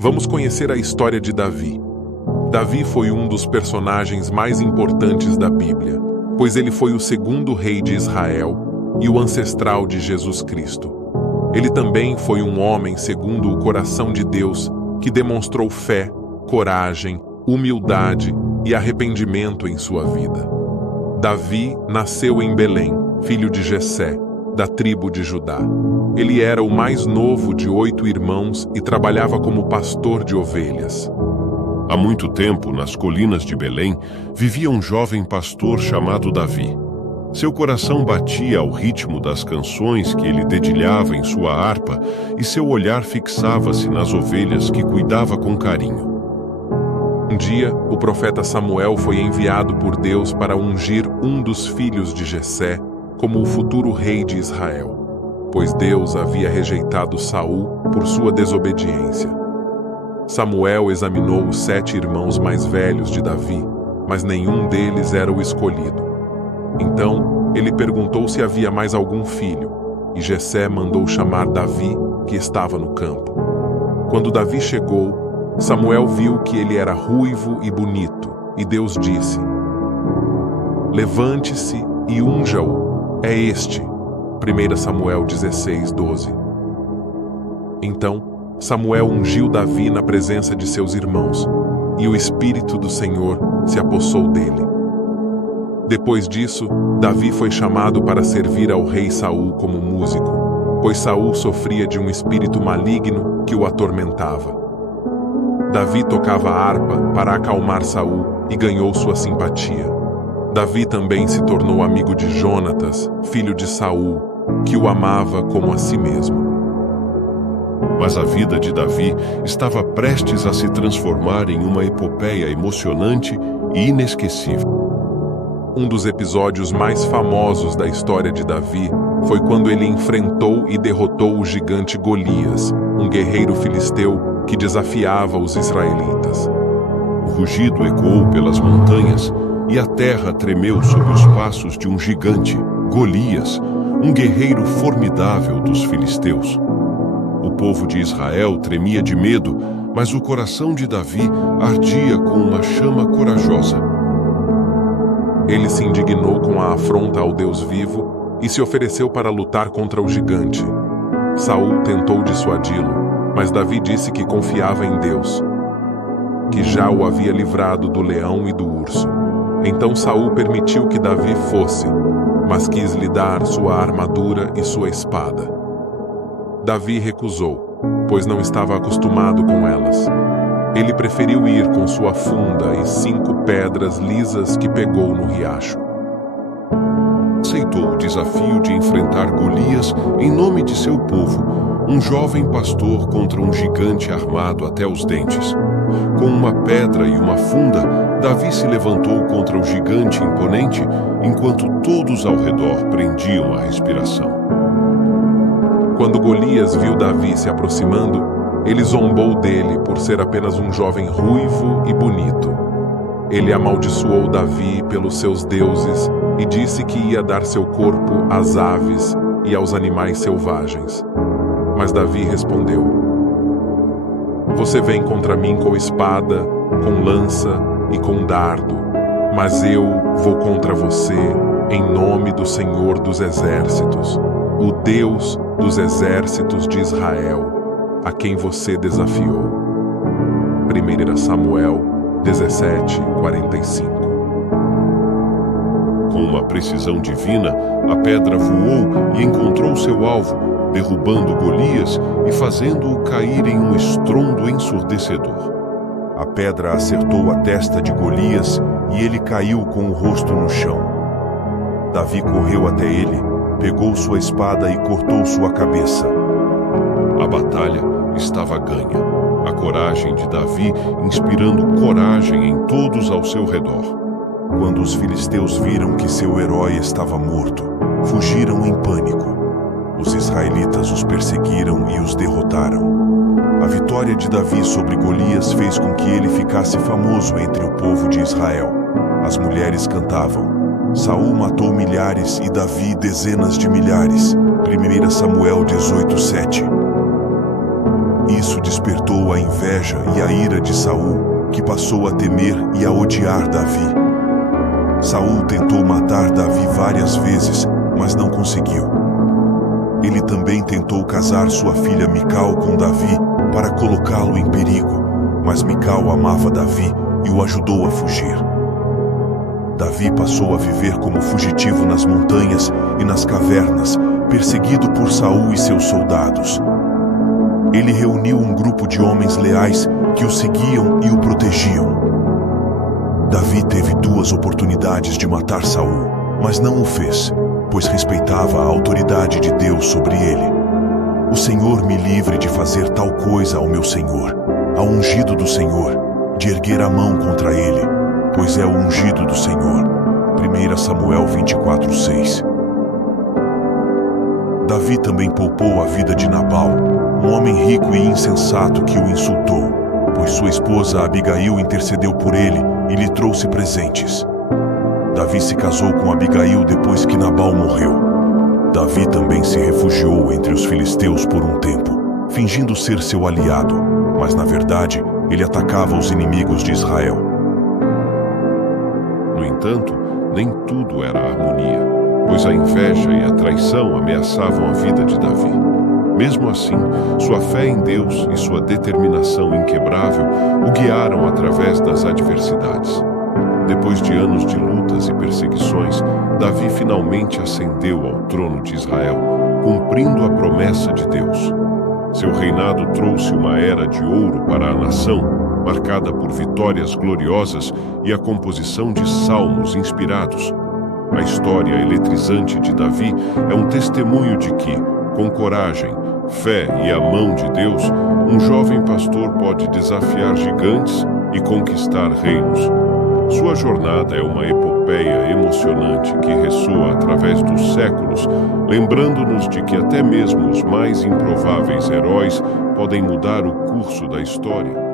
Vamos conhecer a história de Davi. Davi foi um dos personagens mais importantes da Bíblia, pois ele foi o segundo rei de Israel e o ancestral de Jesus Cristo. Ele também foi um homem segundo o coração de Deus, que demonstrou fé, coragem, humildade e arrependimento em sua vida. Davi nasceu em Belém, filho de Jessé, da tribo de Judá. Ele era o mais novo de 8 irmãos e trabalhava como pastor de ovelhas. Há muito tempo, nas colinas de Belém, vivia um jovem pastor chamado Davi. Seu coração batia ao ritmo das canções que ele dedilhava em sua harpa e seu olhar fixava-se nas ovelhas que cuidava com carinho. Um dia, o profeta Samuel foi enviado por Deus para ungir um dos filhos de Jessé como o futuro rei de Israel, pois Deus havia rejeitado Saul por sua desobediência. Samuel examinou os 7 irmãos mais velhos de Davi, mas nenhum deles era o escolhido. Então, ele perguntou se havia mais algum filho, e Jessé mandou chamar Davi, que estava no campo. Quando Davi chegou, Samuel viu que ele era ruivo e bonito, e Deus disse: "Levante-se e unja-o. É este." 1 Samuel 16:12. Então, Samuel ungiu Davi na presença de seus irmãos, e o Espírito do Senhor se apossou dele. Depois disso, Davi foi chamado para servir ao rei Saul como músico, pois Saul sofria de um espírito maligno que o atormentava. Davi tocava harpa para acalmar Saul e ganhou sua simpatia. Davi também se tornou amigo de Jonatas, filho de Saul, que o amava como a si mesmo. Mas a vida de Davi estava prestes a se transformar em uma epopeia emocionante e inesquecível. Um dos episódios mais famosos da história de Davi foi quando ele enfrentou e derrotou o gigante Golias, um guerreiro filisteu que desafiava os israelitas. O rugido ecoou pelas montanhas e a terra tremeu sob os passos de um gigante, Golias, um guerreiro formidável dos filisteus. O povo de Israel tremia de medo, mas o coração de Davi ardia com uma chama corajosa. Ele se indignou com a afronta ao Deus vivo e se ofereceu para lutar contra o gigante. Saul tentou dissuadi-lo, mas Davi disse que confiava em Deus, que já o havia livrado do leão e do urso. Então Saul permitiu que Davi fosse, mas quis lhe dar sua armadura e sua espada. Davi recusou, pois não estava acostumado com elas. Ele preferiu ir com sua funda e 5 pedras lisas que pegou no riacho. Aceitou o desafio de enfrentar Golias em nome de seu povo, um jovem pastor contra um gigante armado até os dentes. Com uma pedra e uma funda, Davi se levantou contra o gigante imponente, enquanto todos ao redor prendiam a respiração. Quando Golias viu Davi se aproximando, ele zombou dele por ser apenas um jovem ruivo e bonito. Ele amaldiçoou Davi pelos seus deuses e disse que ia dar seu corpo às aves e aos animais selvagens. Mas Davi respondeu: "Você vem contra mim com espada, com lança e com dardo, mas eu vou contra você em nome do Senhor dos Exércitos, o Deus dos exércitos de Israel, a quem você desafiou." 1 Samuel 17:45. Com uma precisão divina, a pedra voou e encontrou seu alvo, derrubando Golias e fazendo-o cair em um estrondo ensurdecedor. A pedra acertou a testa de Golias e ele caiu com o rosto no chão. Davi correu até ele, pegou sua espada e cortou sua cabeça. A batalha estava ganha, a coragem de Davi inspirando coragem em todos ao seu redor. Quando os filisteus viram que seu herói estava morto, fugiram em pânico. Os israelitas os perseguiram e os derrotaram. A vitória de Davi sobre Golias fez com que ele ficasse famoso entre o povo de Israel. As mulheres cantavam: "Saul matou milhares e Davi dezenas de milhares." 1 Samuel 18:7. Isso despertou a inveja e a ira de Saul, que passou a temer e a odiar Davi. Saul tentou matar Davi várias vezes, mas não conseguiu. Ele também tentou casar sua filha Mical com Davi para colocá-lo em perigo, mas Mical amava Davi e o ajudou a fugir. Davi passou a viver como fugitivo nas montanhas e nas cavernas, perseguido por Saul e seus soldados. Ele reuniu um grupo de homens leais que o seguiam e o protegiam. Davi teve 2 oportunidades de matar Saul, mas não o fez, pois respeitava a autoridade de Deus sobre ele. O Senhor me livre de fazer tal coisa ao meu Senhor, ao ungido do Senhor, de erguer a mão contra ele, pois é o ungido do Senhor. 1 Samuel 24:6. Davi também poupou a vida de Nabal, um homem rico e insensato que o insultou, pois sua esposa Abigail intercedeu por ele e lhe trouxe presentes. Davi se casou com Abigail depois que Nabal morreu. Davi também se refugiou entre os filisteus por um tempo, fingindo ser seu aliado, mas na verdade ele atacava os inimigos de Israel. No entanto, nem tudo era harmonia, pois a inveja e a traição ameaçavam a vida de Davi. Mesmo assim, sua fé em Deus e sua determinação inquebrável o guiaram através das adversidades. Depois de anos de lutas e perseguições, Davi finalmente ascendeu ao trono de Israel, cumprindo a promessa de Deus. Seu reinado trouxe uma era de ouro para a nação, marcada por vitórias gloriosas e a composição de salmos inspirados. A história eletrizante de Davi é um testemunho de que, com coragem, fé e a mão de Deus, um jovem pastor pode desafiar gigantes e conquistar reinos. Sua jornada é uma epopeia emocionante que ressoa através dos séculos, lembrando-nos de que até mesmo os mais improváveis heróis podem mudar o curso da história.